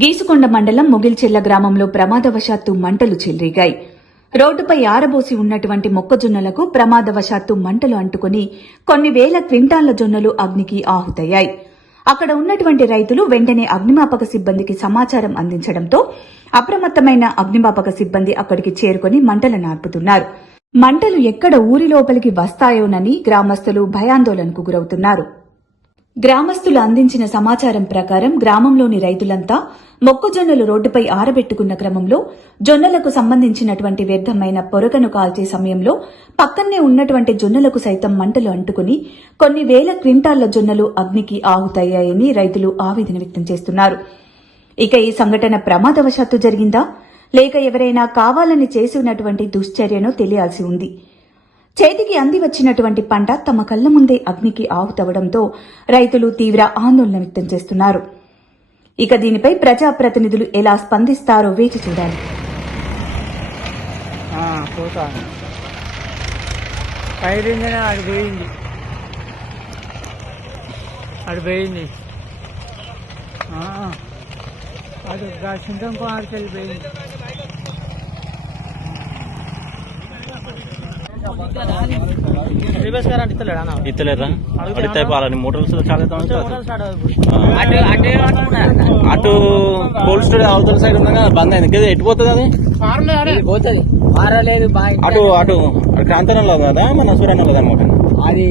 గీసుకొండ మండలం ముగిల్చెర్ల గ్రామంలో ప్రమాదవశాత్తు మంటలు చెలరేగాయి. రోడ్డుపై ఆరబోసి ఉన్నటువంటి మొక్కజొన్నలకు ప్రమాదవశాత్తు మంటలు అంటుకుని కొన్ని వేల క్వింటాళ్ల జొన్నలు అగ్నికి ఆహుతయ్యాయి. అక్కడ ఉన్నటువంటి రైతులు వెంటనే అగ్నిమాపక సిబ్బందికి సమాచారం అందించడంతో అప్రమత్తమైన అగ్నిమాపక సిబ్బంది అక్కడికి చేరుకుని మంటలను ఆర్పుతున్నారు. మంటలు ఎక్కడ ఊరి లోపలికి వస్తాయోనని గ్రామస్తులు భయాందోళనకు గురవుతున్నారు. గ్రామస్తులు అందించిన సమాచారం ప్రకారం గ్రామంలోని రైతులంతా మొక్కజొన్నలు రోడ్డుపై ఆరబెట్టుకున్న క్రమంలో జొన్నలకు సంబంధించినటువంటి వ్యర్థమైన పొరగను కాల్చే సమయంలో పక్కనే ఉన్నటువంటి జొన్నలకు సైతం మంటలు అంటుకుని కొన్ని వేల క్వింటాళ్ల జొన్నలు అగ్నికి ఆహుతయ్యాయని రైతులు ఆవేదన వ్యక్తం చేస్తున్నారు. ఇక ఈ సంఘటన ప్రమాదవశాత్తు జరిగిందా లేక ఎవరైనా కావాలని చేసి ఉన్నటువంటి దుశ్చర్యనో తెలియాల్సి ఉంది. చేతికి అంది వచ్చినటువంటి పంట తమ కళ్ల ముందే అగ్నికి ఆహుతవడంతో రైతులు తీవ్ర ఆందోళన వ్యక్తం చేస్తున్నారు. ఇక దీనిపై ప్రజాప్రతినిధులు ఎలా స్పందిస్తారో వేచి చూడాలి. ఇస్తలేరా అడితే పాలని మోటార్స్ అటు కోల్డ్ స్టోరేజ్ అవతల సైడ్ ఉంది కదా బంద్ అయింది కదా ఎట్టుపోతుంది అది అటు అటు క్రాంతరంలో కదా మన సూర్యలో కదా అనమాట అది